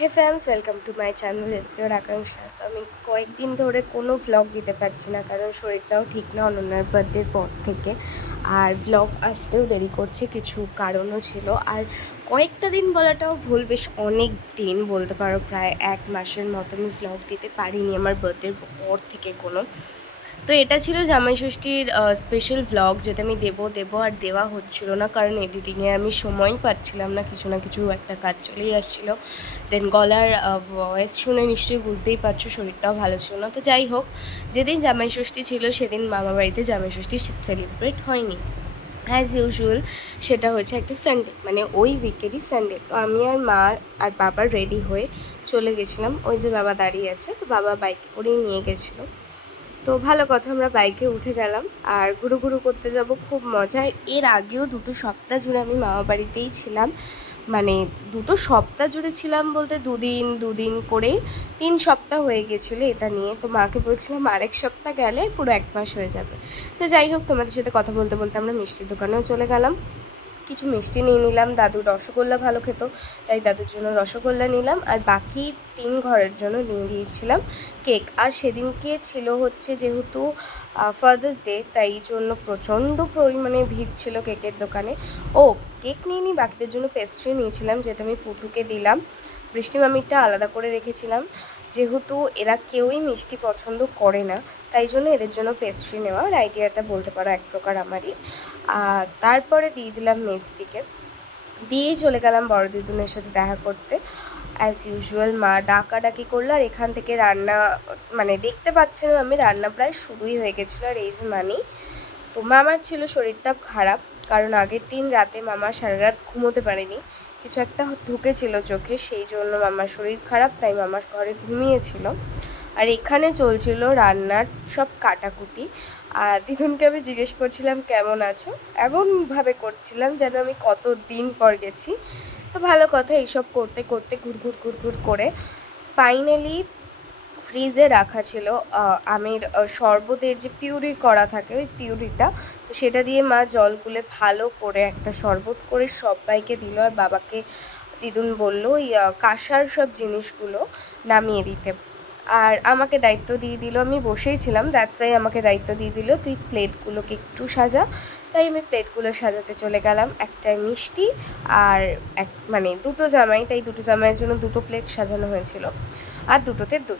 Hey friends, welcome to my channel. It's your Akanksha. তো আমি কয়েকদিন ধরে কোনো ভ্লগ দিতে পারছি না, কারণ শরীরটাও ঠিক না অনন্যার বার্থডের পর থেকে। আর ভ্লগ আসতেও দেরি করছে, কিছু কারণও ছিল। আর কয়েকটা দিন বলাটাও ভুল, বেশ অনেক দিন বলতে পারো, প্রায় 1 মাসের মতো আমি ভ্লগ দিতে পারিনি আমার বার্থডের পর থেকে কোনো। তো এটা ছিল জামাই ষষ্ঠীর স্পেশাল ভ্লগ, যেটা আমি দেবো আর দেওয়া হচ্ছিল না, কারণ এডিটিংয়ে আমি সময়ই পাচ্ছিলাম না, কিছু না কিছু একটা কাজ চলেই আসছিলো। দেন গলার ভয়েস শুনে নিশ্চয়ই বুঝতেই পারছো শরীরটাও ভালো ছিল না। তো যাই হোক, যেদিন জামাই ষষ্ঠী ছিল সেদিন মামাবাড়িতে জামাই ষষ্ঠী সেলিব্রেট হয়নি অ্যাজ ইউজুয়াল। সেটা হচ্ছে একটা সানডে, মানে ওই উইকেরই সানডে। তো আমি আর মা আর বাবা রেডি হয়ে চলে গেছিলাম। ওই যে বাবা দাঁড়িয়ে আছে, তো বাবা বাইকে করেই নিয়ে গেছিলো। তো ভালো কথা, আমরা বাইকে উঠে গেলাম আর ঘুরু ঘুরু করতে যাব, খুব মজা। এর আগেও 2 সপ্তাহ জুড়ে আমি মামা বাড়িতেই ছিলাম, মানে 2 সপ্তাহ জুড়ে ছিলাম বলতে দুদিন করেই 3 সপ্তাহ হয়ে গেছিলো এটা নিয়ে। তো মাকে বলছিলাম আরেক সপ্তাহ গেলে পুরো 1 মাস হয়ে যাবে। তো যাই হোক, তোমাদের সাথে কথা বলতে বলতে আমরা মিষ্টির দোকানেও চলে গেলাম, কিছু মিষ্টি নিয়ে নিলাম। দাদু রসগোল্লা ভালো খেত, তাই দাদুর জন্য রসগোল্লা নিলাম, আর বাকি 3 ঘরের জন্য নিয়ে দিয়েছিলাম কেক। আর সেদিনকে ছিল হচ্ছে যেহেতু ফাদার্স ডে, তাই জন্য প্রচণ্ড পরিমাণে ভিড় ছিল কেকের দোকানে। ও, কেক নিয়ে নিই, বাকিদের জন্য পেস্ট্রি নিয়েছিলাম, যেটা আমি পুটুকে দিলাম। বৃষ্টি মামিরটা আলাদা করে রেখেছিলাম, যেহেতু এরা কেউই মিষ্টি পছন্দ করে না, তাই জন্য এদের জন্য পেস্ট্রি নেওয়ার আইডিয়াটা বলতে পারো এক প্রকার আমারই। আর তারপরে দিয়ে দিলাম মেজদিকে, দিয়েই চলে গেলাম বড় দিদুনের সাথে দেখা করতে। অ্যাজ ইউজুয়াল মা ডাকাডাকি করলো, আর এখান থেকে রান্না, মানে দেখতে পাচ্ছিলাম আমি রান্না প্রায় শুরুই হয়ে গেছিলো। আর এই যে মানি, তো মামার ছিল শরীরটা খারাপ, কারণ আগের দিন রাতে মামা সারা রাত ঘুমোতে পারেনি, কিছু একটা ঢুকেছিল চোখে, সেই জন্য মামার শরীর খারাপ, তাই মামার ঘরে ঘুমিয়েছিল। আর এখানে চলছিল রান্নার সব কাটাকুটি। আর দিদুনকে আমি জিজ্ঞেস করছিলাম কেমন আছো, এমনভাবে করছিলাম যেন আমি কত দিন পর গেছি। তো ভালো কথা, এইসব করতে করতে ঘুর করে ফাইনালি ফ্রিজে রাখা ছিল আমের শরবতের যে পিউরি করা থাকে, ওই পিউরিটা। তো সেটা দিয়ে মা জল গুলে ভালো করে একটা শরবত করে সবাইকে দিল। আর বাবাকে দিদুন বললো ওই কাঁসার সব জিনিসগুলো নামিয়ে দিতে, আর আমাকে দায়িত্ব দিয়ে দিল। আমি বসেই ছিলাম, দ্যাটস ওয়াই আমাকে দায়িত্ব দিয়ে দিল তুই প্লেটগুলোকে একটু সাজা। তাই আমি প্লেটগুলো সাজাতে চলে গেলাম। একটাই মিষ্টি আর মানে 2 জামাই, তাই 2 জামাইয়ের জন্য 2 প্লেট সাজানো হয়েছিল, আর 2টোতে 2।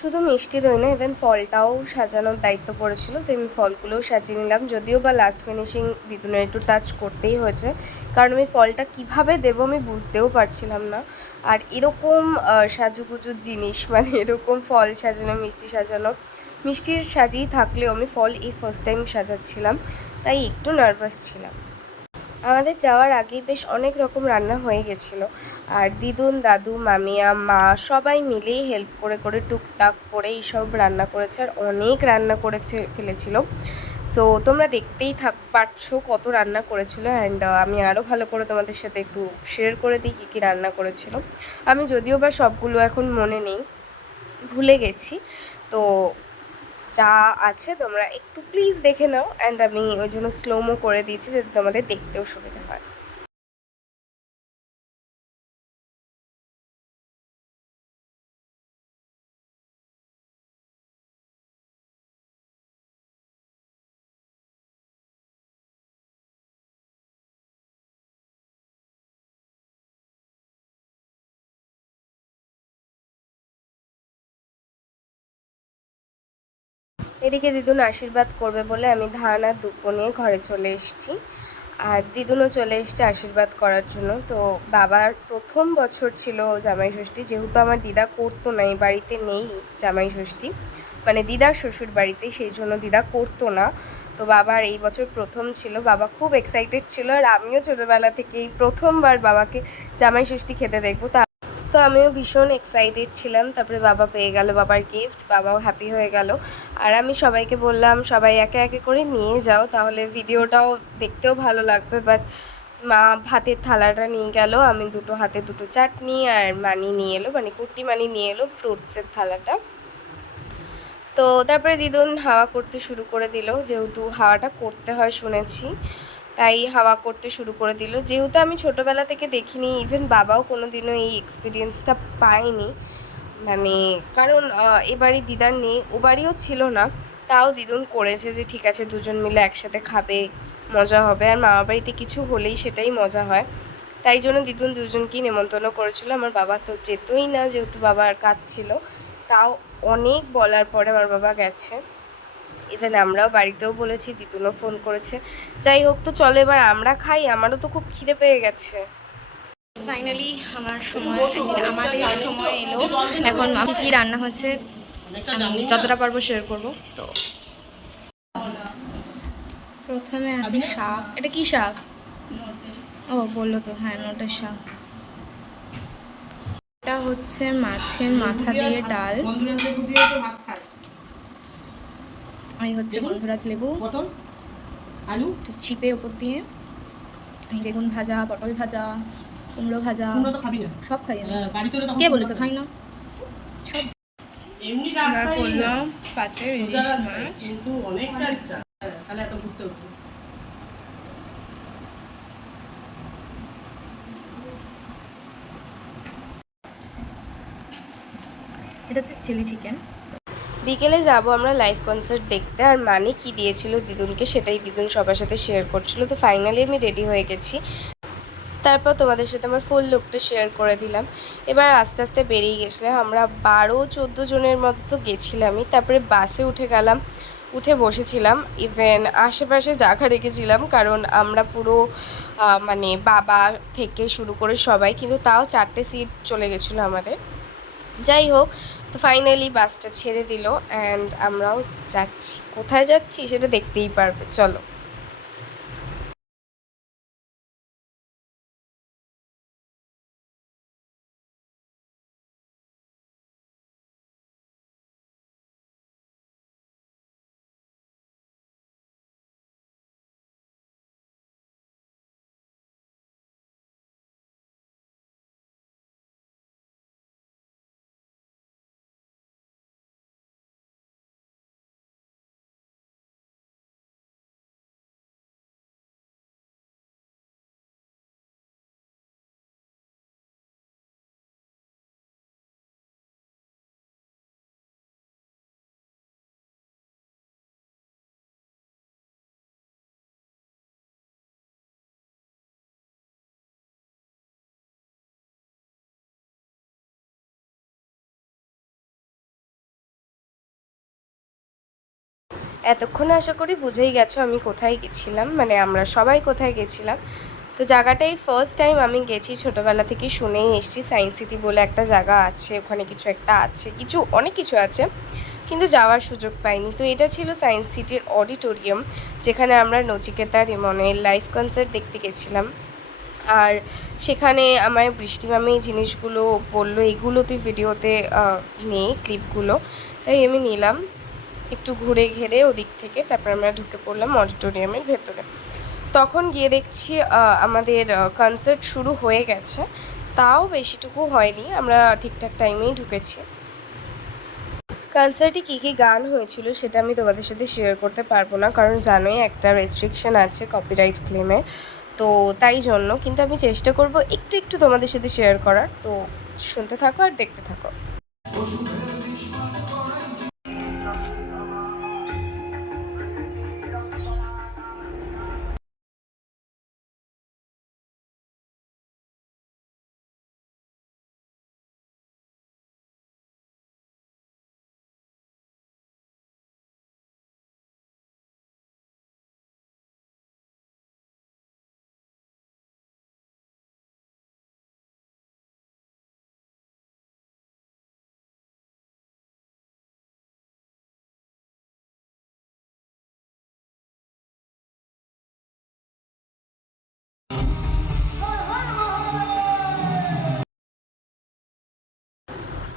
শুধু মিষ্টি দই না, ইভেন ফলটাও সাজানোর দায়িত্ব পড়েছিল, তো আমি ফলগুলোও সাজিয়ে নিলাম। যদিও বা লাস্ট ফিনিশিং দিদুনের একটু টাচ করতেই হয়েছে, কারণ আমি ফলটা কীভাবে দেবো আমি বুঝতেও পারছিলাম না। আর এরকম সাজুগুজুর জিনিস, মানে এরকম ফল সাজানো, মিষ্টি সাজানো, মিষ্টির সাজিয়ে থাকলেও আমি ফল এই ফার্স্ট টাইম সাজাচ্ছিলাম, তাই একটু নার্ভাস ছিলাম। আমাদের যাওয়ার আগেই বেশ অনেক রকম রান্না হয়ে গেছিলো, আর দিদুন, দাদু, মামিয়া, মা সবাই মিলেই হেল্প করে করে টুকটাক করে এইসব রান্না করেছে, আর অনেক রান্না করে ফেলেছিল। সো তোমরা দেখতেই পারছো কত রান্না করেছিল। অ্যান্ড আমি আরও ভালো করে তোমাদের সাথে একটু শেয়ার করে দিই কী কী রান্না করেছিল। আমি যদিও বা সবগুলো এখন মনে নেই, ভুলে গেছি। তো যা আছে তোমরা একটু প্লিজ দেখে নাও, অ্যান্ড আমি ওই জন্য স্লোমো করে দিয়েছি যাতে তোমাদের দেখতেও সুবিধা হয়। এদিকে দিদুন আশীর্বাদ করবে বলে আমি ধান আর দুব্বো নিয়ে ঘরে চলে এসেছি, আর দিদুনও চলে এসছে আশীর্বাদ করার জন্য। তো বাবার প্রথম বছর ছিল জামাই ষষ্ঠী, যেহেতু আমার দিদা করতো না, এই বাড়িতে নেই জামাই ষষ্ঠী, মানে দিদার শ্বশুর বাড়িতে, সেই জন্য দিদা করতো না। তো বাবার এই বছর প্রথম ছিল, বাবা খুব এক্সাইটেড ছিল, আর আমিও ছোটোবেলা থেকেই প্রথমবার বাবাকে জামাই ষষ্ঠী খেতে দেখবো। তো আমিও ভীষণ এক্সাইটেড ছিলাম। তারপরে বাবা পেয়ে গেল বাবার গিফট, বাবাও হ্যাপি হয়ে গেল। আর আমি সবাইকে বললাম সবাই একে একে করে নিয়ে যাও, তাহলে ভিডিওটাও দেখতেও ভালো লাগবে। বাট মা ভাতের থালাটা নিয়ে গেল, আমি হাতে 2 চাটনি আর মানি নিয়ে এলো, মানে কুর্তি মানি নিয়ে এলো, ফ্রুটসের থালাটা। তো তারপরে দিদুন হাওয়া করতে শুরু করে দিল, যেহেতু হাওয়াটা করতে হয় শুনেছি, তাই হাওয়া করতে শুরু করে দিল। যেহেতু আমি ছোটোবেলা থেকে দেখিনি, ইভেন বাবাও কোনো দিনও এই এক্সপিরিয়েন্সটা পায়নি, মানে কারণ এবারই দিদার নেই, ও বাড়িও ছিল না, তাও দিদুন করেছে যে ঠিক আছে দুজন মিলে একসাথে খাবে, মজা হবে। আর মামা বাড়িতে কিছু হলেই সেটাই মজা হয়, তাই জন্য দিদুন দুজনকেই নেমন্তন্ন করেছিল। আমার বাবা তো যেতই না, যেহেতু বাবার কাজ ছিল, তাও অনেক বলার পরে আমার বাবা গেছে। ইভেন আমরাও বাড়িতেও বলেছি, দিদুনও ফোন করেছে। যাই হোক, তো চলো এবার আমরা খাই, আমারও তো খুব খিদে পেয়ে গেছে। ফাইনালি আমাদের সময় এলো। এখন আমি কি রান্না হচ্ছে আমি যতটা পারবো শেয়ার করবো। তো প্রথমে আছে শাক। এটা কি শাক? ও বললো তো, হ্যাঁ নোটের শাক। এটা হচ্ছে মাছের মাথা দিয়ে ডাল। এই হচ্ছে গন্ধরাজ লেবু, আলু চিপে ওপর দিয়ে, বেগুন ভাজা, পটল ভাজা, কুমড়ো ভাজা। সব খাই আমি। কে বলেছে খাই না? সব করলাম পাতে কিন্তু অনেকটা ইচ্ছা তাহলে এত ঘুরতে হতো। এটা হচ্ছে চিলি চিকেন। বিকেলে যাব আমরা লাইভ কনসার্ট দেখতে, আর মানে কি দিয়েছিল দিদুনকে সেটাই দিদুন সবার সাথে শেয়ার করছিল। তো ফাইনালি আমি রেডি হয়ে গেছি, তারপর তোমাদের সাথে আমার ফুল লুকটা শেয়ার করে দিলাম। এবার আস্তে আস্তে বেরিয়ে গেছিলাম, আমরা 12-14 জনের মতো তো গেছিলামই। তারপরে বাসে উঠে গেলাম, উঠে বসেছিলাম। ইভেন আশেপাশে জায়গা রেখেছিলাম, কারণ আমরা পুরো মানে বাবা থেকে শুরু করে সবাই, কিন্তু তাও 4টে সিট চলে গেছিলো আমাদের। যাই হোক, তো ফাইনালি বাসটা ছেড়ে দিল অ্যান্ড আমরাও যাচ্ছি। কোথায় যাচ্ছি সেটা দেখতেই পারবে, চলো। এতক্ষণে আশা করি বুঝেই গেছো আমি কোথায় গেছিলাম, মানে আমরা সবাই কোথায় গেছিলাম। তো জায়গাটাই ফার্স্ট টাইম আমি গেছি, ছোটোবেলা থেকে শুনেই এসেছি সায়েন্স সিটি বলে একটা জায়গা আছে, ওখানে কিছু একটা আছে, অনেক কিছু আছে, কিন্তু যাওয়ার সুযোগ পাইনি। তো এটা ছিল সায়েন্স সিটির অডিটোরিয়াম, যেখানে আমরা নচিকেতা রিমনের লাইভ কনসার্ট দেখতে গেছিলাম। আর সেখানে আমায় বৃষ্টি ম্যাম এই জিনিসগুলো বললো, এগুলো তুই ভিডিওতে নে ক্লিপগুলো, তাই আমি নিলাম। একটু ঘুরে ঘেরে ওদিক থেকে তারপর আমরা ঢুকে পড়লাম অডিটোরিয়ামের ভেতরে। তখন গিয়ে দেখছি আমাদের কনসার্ট শুরু হয়ে গেছে, তাও বেশিটুকু হয়নি, আমরা ঠিকঠাক টাইমেই ঢুকেছি। কনসার্টে কী কী গান হয়েছিল সেটা আমি তোমাদের সাথে শেয়ার করতে পারবো না, কারণ জানোই একটা রেস্ট্রিকশন আছে কপিরাইট ক্লেমের, তো তাই জন্য। কিন্তু আমি চেষ্টা করব একটু একটু তোমাদের সাথে শেয়ার করার, তো শুনতে থাকো আর দেখতে থাকো।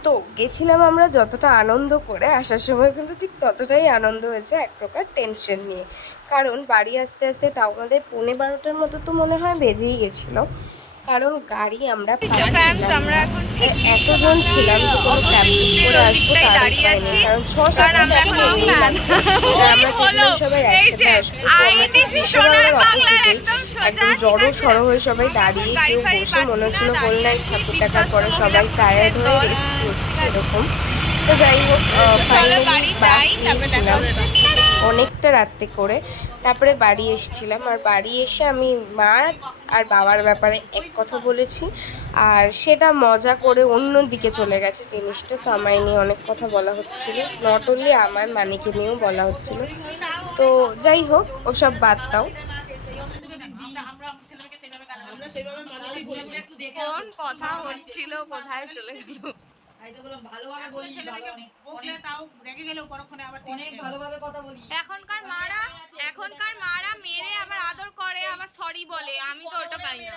তো গেছিলাম আমরা যতটা আনন্দ করে, আসার সময় কিন্তু ঠিক ততটাই আনন্দ হয়েছে, এক প্রকার টেনশন নিয়ে। কারণ বাড়ি আসতে আসতে তাও আমাদের 11:30 মতো তো মনে হয় বেজেই গেছিলো। কারণ গাড়ি আমরা পাচ্ছিলাম না। আর এতজন ছিলাম যে কোনো ক্যাব বুক করে আসবো তার হয়নি, কারণ 6-7 আমরা চেয়েছিলাম সবাই একসাথে আসবো। তো আমরা ঠিক বিশ্ববাংলার অপোজিটে একদম জড়ো সড়ো হয়ে সবাই দাঁড়িয়ে কেউ বসে মনে হচ্ছিল বললেন 70 টাকার পরে সবাই টায়ার্ড হয়ে রেস্ট নিচ্ছে এরকম। তো যাই হোক ফাইনালি বাস পেয়েছিলাম অনেকটা রাত্রে করে। তারপরে বাড়ি এসেছিলাম, আর বাড়ি এসে আমি মা আর বাবার ব্যাপারে এক কথা বলেছি, আর সেটা মজা করে অন্য দিকে চলে গেছে জিনিসটা। তো আমায় নিয়ে অনেক কথা বলা হচ্ছিল, নট অনলি আমার মানিকে নিয়েও বলা হচ্ছিল। তো যাই হোক ওসব বাদ দাও। কোন কথা হচ্ছিল কোথায় চলে গেল? এখনকার মারা মেরে আবার আদর করে, আবার সরি বলে, আমি তো ওটা পাই না।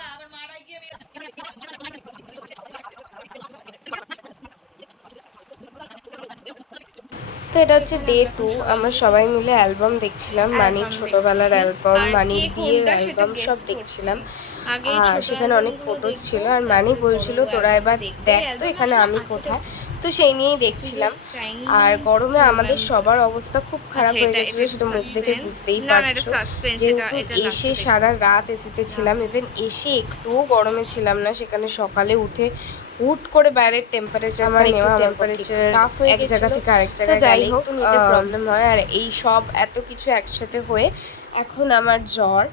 তো এটা হচ্ছে ডে 2, আমরা সবাই মিলে অ্যালবাম দেখছিলাম, মানির ছোটবেলার অ্যালবাম, মানির বিয়ের অ্যালবাম সব দেখছিলাম। আর সেখানে অনেক ফটোস ছিল, আর মানি বলছিল তোরা এবার দেখ তো এখানে আমি কোথায়। তো সেই নিয়েই দেখছিলাম। আর গরমে আমাদের সবার অবস্থা খুব খারাপ হয়ে গেছিলো, সেটা মুখ দেখে বুঝতেই পারছো। যেহেতু এসে সারা রাত এসিতে ছিলাম, ইভেন এসে একটুও গরমে ছিলাম না। সেখানে সকালে উঠে হুট করে বাইরের টেম্পারেচার, আমার একটু টেম্পারেচার টাফ হয়ে এক জায়গা থেকে আরেক জায়গায় যাই হোক নিতে প্রবলেম হয়। আর এই সব এত কিছু একসাথে হয়ে এখন আমার জ্বর,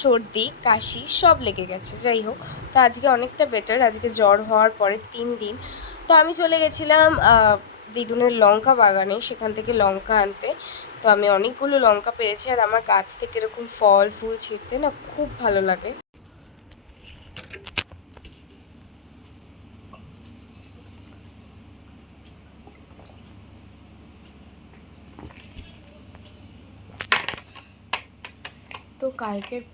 সর্দি, কাশি সব লেগে গেছে। যাই হোক, তো আজকে অনেকটা বেটার। আজকে জ্বর হওয়ার পরে 3 দিন। তো আমি চলে গেছিলাম দিদুনের লঙ্কা বাগানে, সেখান থেকে লঙ্কা আনতে। তো আমি অনেকগুলো লঙ্কা পেয়েছি, আর আমার গাছ থেকে এরকম ফল ফুল ছিঁড়তে না খুব ভালো লাগে। তো কালকের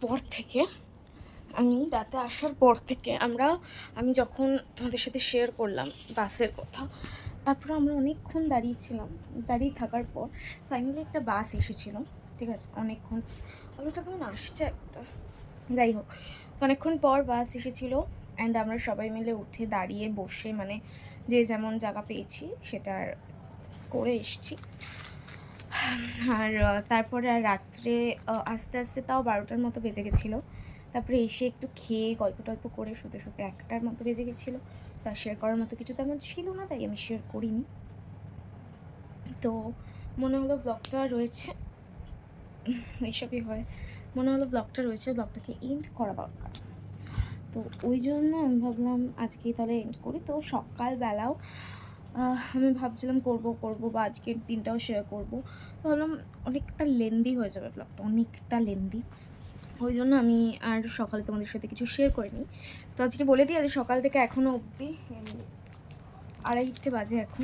পর থেকে আমি রাতে আসার পর থেকে আমি যখন তোমাদের সাথে শেয়ার করলাম বাসের কথা, তারপর আমরা অনেকক্ষণ দাঁড়িয়ে থাকার পর ফাইনালি একটা বাস এসেছিল। ঠিক আছে, অনেকক্ষণ আলোটা কেমন আসছে একটা, যাই হোক অনেকক্ষণ পর বাস এসেছিলো। অ্যান্ড আমরা সবাই মিলে উঠে দাঁড়িয়ে বসে মানে যে যেমন জায়গা পেয়েছি সেটা করে এসেছি। আর তারপরে আর রাত্রে আস্তে আস্তে তাও 12টার মতো বেজে গেছিলো। তারপরে এসে একটু খেয়ে গল্প টল্প করে শুতে 1টার মতো বেজে গেছিলো। তা শেয়ার করার মতো কিছু তেমন ছিল না, তাই আমি শেয়ার করিনি। তো মনে হলো ব্লগটা রয়েছে, এইসবই হয়, মনে হলো ব্লগটাকে এন্ড করা দরকার। তো ওই জন্য আমি ভাবলাম আজকেই তাহলে এন্ড করি। তো সকালবেলাও আমি ভাবছিলাম করবো বা আজকের দিনটাও শেয়ার করবো। তো ভাবলাম অনেকটা লেন্দি হয়ে যাবে ব্লগটা, অনেকটা লেন্দি। ওই জন্য আমি আর সকালে তোমাদের সাথে কিছু শেয়ার করিনি। তো আজকে বলে দিই, আজ সকাল থেকে এখনও অবধি 2:30 বাজে এখন।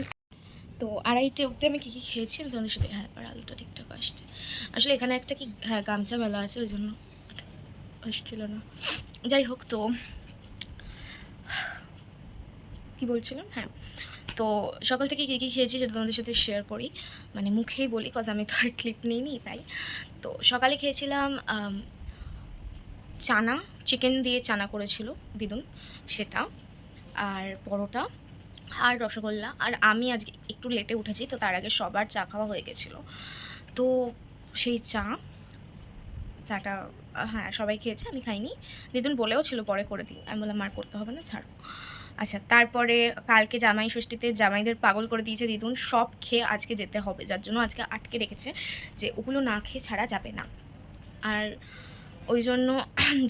তো 2:30 অবধি আমি কী খেয়েছি আমি তোমাদের সাথে, হ্যাঁ আর আলুটা ঠিকঠাক আসছে। আসলে এখানে একটা গামছা বেলা আছে, ওই জন্য আসছিল না। যাই হোক, তো কী বলছিলাম, হ্যাঁ তো সকাল থেকে কী খেয়েছি সেটা তোমাদের সাথে শেয়ার করি, মানে মুখেই বলি, কজ আমি তো আর ক্লিপ নিইনি তাই। তো সকালে খেয়েছিলাম চানা, চিকেন দিয়ে চানা করেছিল দিদুন, সেটা, আর পরোটা আর রসগোল্লা। আর আমি আজকে একটু লেটে উঠেছি, তো তার আগে সবার চা খাওয়া হয়ে গেছিলো। তো সেই চাটা হ্যাঁ সবাই খেয়েছে, আমি খাইনি। দিদুন বলেও ছিল পরে করে দিই, আমি বললাম আর করতে হবে না, ছাড়ো। আচ্ছা, তারপরে কালকে জামাই ষষ্ঠীতে জামাইদের পাগল করে দিয়েছে দিদুন, সব খেয়ে আজকে যেতে হবে, যার জন্য আজকে আটকে রেখেছে যে ওগুলো না খেয়ে ছাড়া যাবে না। আর ওই জন্য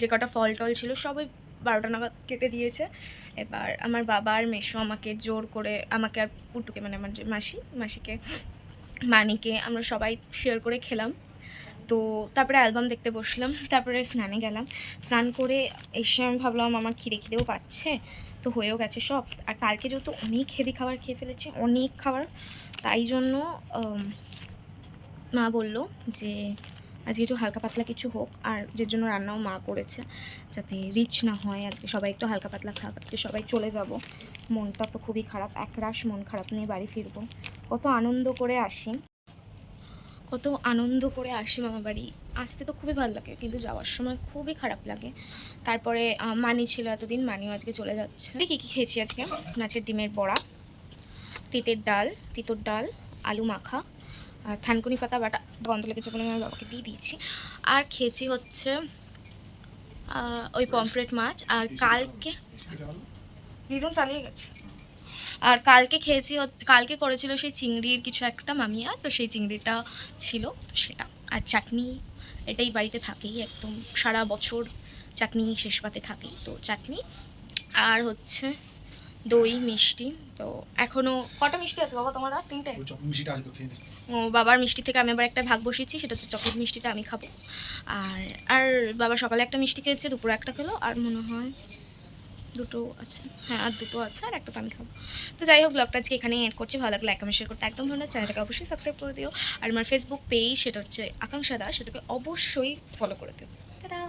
যে কটা ফল টল ছিল সবই 12টা নাগাদ কেটে দিয়েছে। এবার আমার বাবা আর মেসো আমাকে জোর করে, আমাকে আর পুটুকে মানে আমার যে মাসিকে মানিকে আমরা সবাই শেয়ার করে খেলাম। তো তারপরে অ্যালবাম দেখতে বসলাম, তারপরে স্নানে গেলাম। স্নান করে এসে আমি ভাবলাম আমার খিদেও পাচ্ছে, তো হয়েও গেছে সব। আর কালকে যেহেতু অনেক হেভি খাবার খেয়ে ফেলেছি, অনেক খাবার, তাই জন্য মা বললো যে আজকে একটু হালকা পাতলা কিছু হোক, আর যে জন্য রান্নাও মা করেছে যাতে রিচ না হয়, আজকে সবাই একটু হালকা পাতলা খাবার, সবাই চলে যাব। মনটা তো খুবই খারাপ, একরাশ মন খারাপ নিয়ে বাড়ি ফিরবো। কত আনন্দ করে আসি মামা বাড়ি। আসতে তো খুবই ভালো লাগে, কিন্তু যাওয়ার সময় খুবই খারাপ লাগে। তারপরে মানি ছিল এতদিন, মানিও আজকে চলে যাচ্ছে। কী কী খেয়েছি আজকে? মাছের ডিমের বড়া, তিতর ডাল, আলু মাখা, থানকুনি পাতা বাটা, গন্ধ লেগেছে বলে আমি বাবাকে দিয়ে দিয়েছি। আর খেয়েছি হচ্ছে ওই পমফ্রেট মাছ। আর কালকে দিদুন চালিয়ে গেছে। আর কালকে খেয়েছি কালকে করেছিল সেই চিংড়ির কিছু একটা মামিয়া, তো সেই চিংড়িটা ছিল তো সেটা। আর চাটনি, এটাই বাড়িতে থাকেই, একদম সারা বছর চাটনি শেষ পাতে থাকেই, তো চাটনি। আর হচ্ছে দই মিষ্টি। তো এখনও কটা মিষ্টি আছে বাবা তোমার? আর 3টে। ও বাবার মিষ্টি থেকে আমি আবার একটা ভাগ বসিয়েছি, সেটা হচ্ছে চকলেট মিষ্টিটা আমি খাবো। আর বাবা সকালে একটা মিষ্টি খেয়েছে, দুপুরে একটা খেলো, আর মনে হয় 2টো আছে। হ্যাঁ, আর 2টো আছে, আর একটা তো আমি খাবো। তো যাই হোক, ব্লগটা আজকে এখানেই এড করছি। ভালো লাগলে লাইক কমেন্ট শেয়ার করতে একদম ভুলো না। চ্যানেলটাকে অবশ্যই সাবস্ক্রাইব করে দিও। আর আমার ফেসবুক পেজ, সেটা হচ্ছে আকাঙ্ক্ষা দাস, সেটাকে অবশ্যই ফলো করে দিও। টাটা।